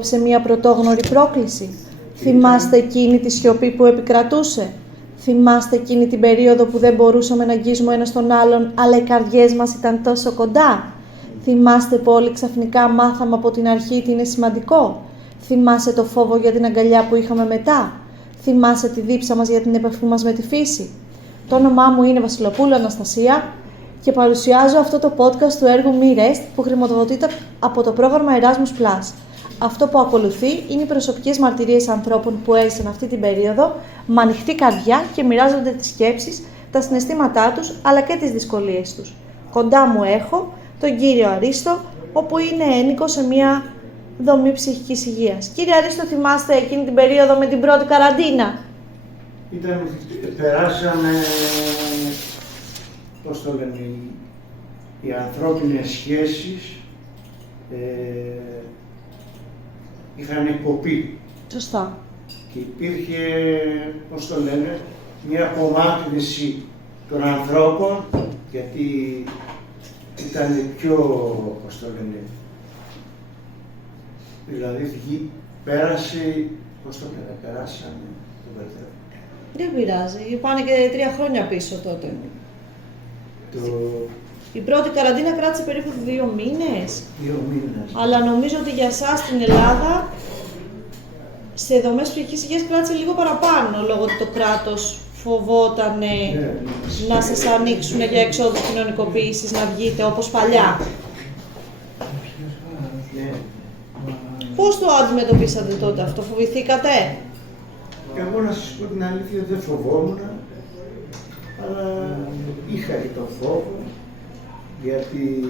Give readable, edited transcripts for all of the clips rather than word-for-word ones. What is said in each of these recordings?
σε μια πρωτόγνωρη πρόκληση. Θυμάστε εκείνη τη σιωπή που επικρατούσε. Θυμάστε εκείνη την περίοδο που δεν μπορούσαμε να αγγίζουμε ένας τον άλλον, αλλά οι καρδιές μας ήταν τόσο κοντά. Θυμάστε που όλοι ξαφνικά μάθαμε από την αρχή τι είναι σημαντικό. Θυμάσαι το φόβο για την αγκαλιά που είχαμε μετά. Θυμάσαι τη δίψα μας για την επαφή μας με τη φύση. Το όνομά μου είναι Βασιλοπούλου Αναστασία και παρουσιάζω αυτό το podcast του έργου Me Rest που χρηματοδοτείται από το πρόγραμμα Erasmus+. Αυτό που ακολουθεί είναι οι προσωπικές μαρτυρίες ανθρώπων που έζησαν αυτή την περίοδο με ανοιχτή καρδιά και μοιράζονται τις σκέψεις, τα συναισθήματά τους αλλά και τις δυσκολίες τους. Κοντά μου έχω τον κύριο Αρίστο, όπου είναι ένοικος σε μια δομή ψυχικής υγείας. Κύριε Αρίστο, θυμάστε εκείνη την περίοδο με την πρώτη καραντίνα? Περάσαμε, πώς το λένε, οι ανθρώπινες σχέσεις είχαν κοπεί. Σωστά. Και υπήρχε, πώς το λένε, μια απομάκρυνση των ανθρώπων, γιατί ήταν πιο, πώς το λένε, δηλαδή πέρασε, πώς το λένε, περάσαμε το μπερδεύω. Δεν πειράζει, πάνε και 3 χρόνια πίσω τότε. Η πρώτη καραντίνα κράτησε περίπου 2 μήνες. 2 μήνες. Αλλά νομίζω ότι για εσάς στην Ελλάδα, σε δομές ψυχικής υγείας κράτησε λίγο παραπάνω, λόγω ότι το κράτος φοβόταν να σας ανοίξουν για εξόδου κοινωνικοποίησης, να βγείτε όπως παλιά. Πώς το αντιμετωπίσατε τότε αυτό, φοβηθήκατε? Εγώ να σας πω την αλήθεια, δεν φοβόμουν, αλλά είχα και το φόβο, γιατί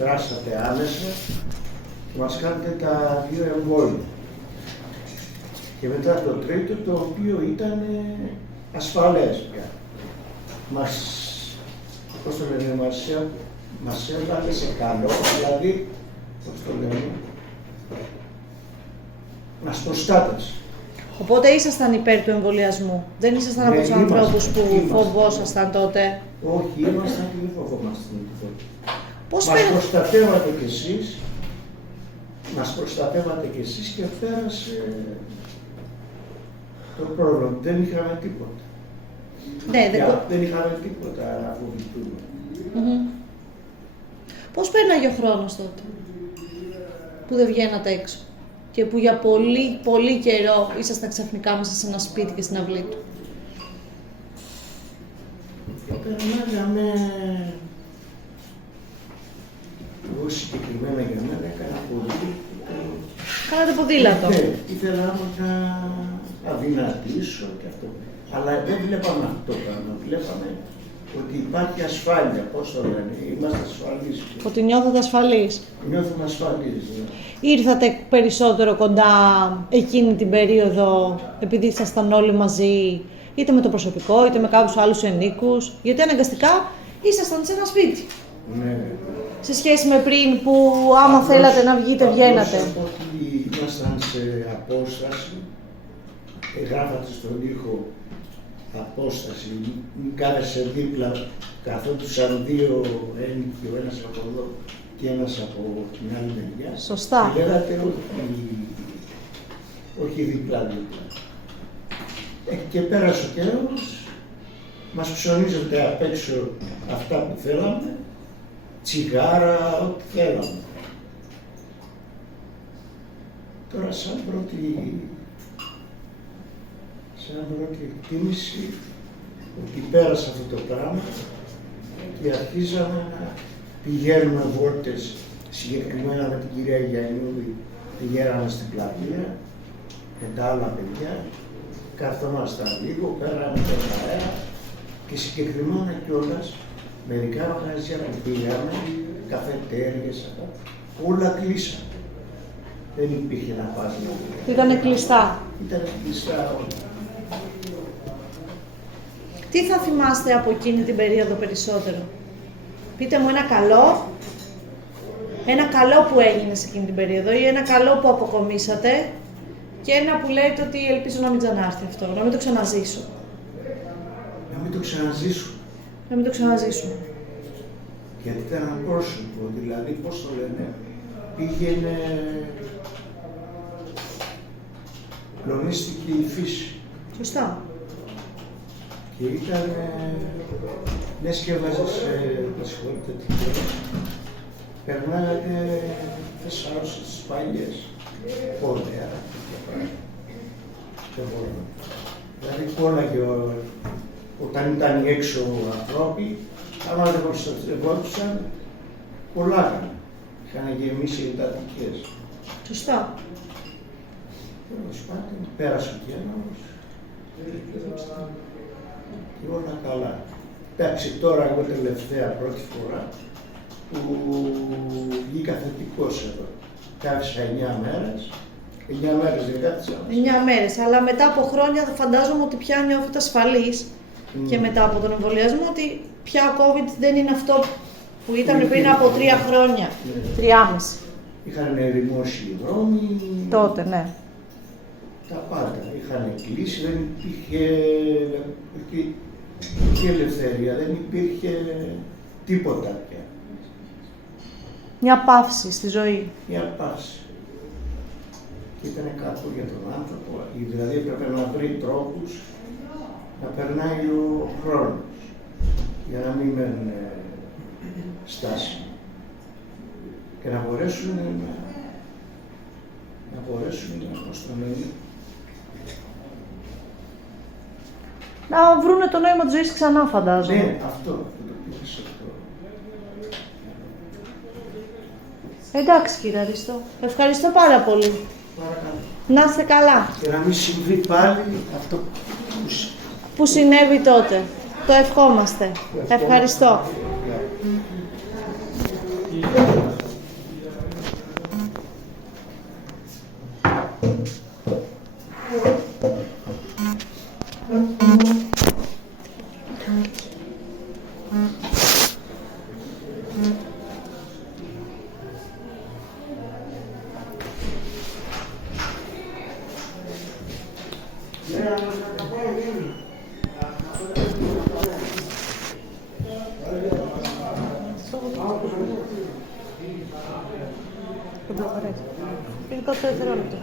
δράσατε άμεσα και μας κάνετε τα 2 εμβόλια. Και μετά το τρίτο, το οποίο ήταν ασφαλές πια. Πώς το λένε, μας έβαλε σε καλό, δηλαδή, πώς το λένε, μας προστάτευσε. Οπότε ήσασταν υπέρ του εμβολιασμού, δεν ήσασταν από τους ανθρώπους που φοβόσασταν τότε? Όχι, ήμασταν και δεν φοβόμασταν τότε. Μας προστατεύατε κι εσείς, και πέρασε το πρόβλημα. Δεν είχαμε τίποτα. Δεν είχαμε τίποτα να φοβηθούμε. Πώς πέρναγε ο χρόνος τότε, που δεν βγαίνατε έξω και που για πολύ, πολύ καιρό ήσασταν ξαφνικά μέσα σε ένα σπίτι και στην αυλή του? Περνάγαμε, εγώ συγκεκριμένα για μένα έκανα ποδήλατο. Κάνατε ποδήλατο? Ναι, ήθελα να αδυνατήσω και αυτό. Αλλά δεν βλέπαμε αυτό το πράγμα, βλέπαμε ότι υπάρχει ασφάλεια, πώς το λένε, είμαστε ασφαλείς. Ότι νιώθατε ασφαλείς? Νιώθουμε ασφαλείς, ναι. Ήρθατε περισσότερο κοντά εκείνη την περίοδο, επειδή ήσασταν όλοι μαζί, είτε με το προσωπικό, είτε με κάποιους άλλους ενίκους, γιατί αναγκαστικά ήσασταν σε ένα σπίτι. Ναι. Σε σχέση με πριν που άμα θέλατε να βγείτε, βγαίνατε. Ότι ήμασταν σε απόσταση, γράφατε στον ήχο απόσταση, μην κάθεσαι δίπλα, καθόντουσαν 2 ένικοι, ο ένας από εδώ και ένας από την άλλη μεριά. Σωστά. Και λέγατε όχι δίπλα. Και πέρασε ο καιρός, μας ψωνίζονται απ' έξω αυτά που θέλαμε, τσιγάρα, ό,τι θέλαμε. Τώρα σαν πρώτη εκτίμηση ότι πέρασε αυτό το πράγμα και αρχίζαμε να πηγαίνουμε βόλτες, συγκεκριμένα με την κυρία Γιαννιούδη πηγαίναμε στην πλατεία με τα άλλα παιδιά, καθόμασταν λίγο, πέραμε τον αέρα και συγκεκριμένα κιόλας μερικά μαγαζιά που πήγαμε, καφετέριες, όλα κλείσαν. Δεν υπήρχε να πας να πει. Ήτανε κλειστά. Ήτανε κλειστά όλα. Τι θα θυμάστε από εκείνη την περίοδο περισσότερο? Πείτε μου ένα καλό που έγινε σε εκείνη την περίοδο ή ένα καλό που αποκομίσατε και ένα που λέτε ότι ελπίζω να μην ξανάρθει αυτό, να μην το ξαναζήσω. Να μην το ξαναζήσω. Να μην το ξαναζήσουμε. Γιατί ήταν πρόσωπο, δηλαδή πώς το λένε, πήγαινε, κλονίστηκε η φύση. Σωστά. Και ήταν, λες και έβαζες, με συγχωρείτε τι λέω, περνάγανε θεσσάρωσες τις παλιές, πόδια, τέτοια πράγματα. Δηλαδή κόλλαγε όταν ήταν έξω άνθρωποι, άμα δεν προστατευόντουσαν, κολλάγανε. Είχαν γεμίσει εντατικές. Σωστά. Τέλος πάντων, πέρασε ο καιρός και όλα καλά. Εντάξει, τώρα εγώ τελευταία πρώτη φορά που βγήκα θετικός εδώ. Κάθισα 9 μέρες. 9 μέρες δεν κάθισα. 9 μέρες, αλλά μετά από χρόνια φαντάζομαι ότι πια νιώθετε ασφαλείς και μετά από τον εμβολιασμό ότι πια ο COVID δεν είναι αυτό που ήταν πριν από 3 χρόνια. 3,5. Είχαν ερημώσει οι δρόμοι. Τότε, ναι. Τα πάντα. Είχαν κλείσει, δεν υπήρχε ελευθερία, δεν υπήρχε τίποτα πια. Μια παύση στη ζωή. Μια παύση. Και ήταν κάπου για τον άνθρωπο, δηλαδή έπρεπε να βρει τρόπους να περνάει ο χρόνος για να μην μένουν στάσιμοι και να μπορέσουν να βρούνε το νόημα της ζωής ξανά, φαντάζομαι. Ναι, αυτό το πήγες αυτό. Εντάξει, κύριε Αριστό. Ευχαριστώ πάρα πολύ. Παρακαλώ. Να είστε καλά. Και να μην συμβεί πάλι αυτό που συνέβη τότε. Το ευχόμαστε. Ευχαριστώ. Πήρε το δευτερόλεπτο.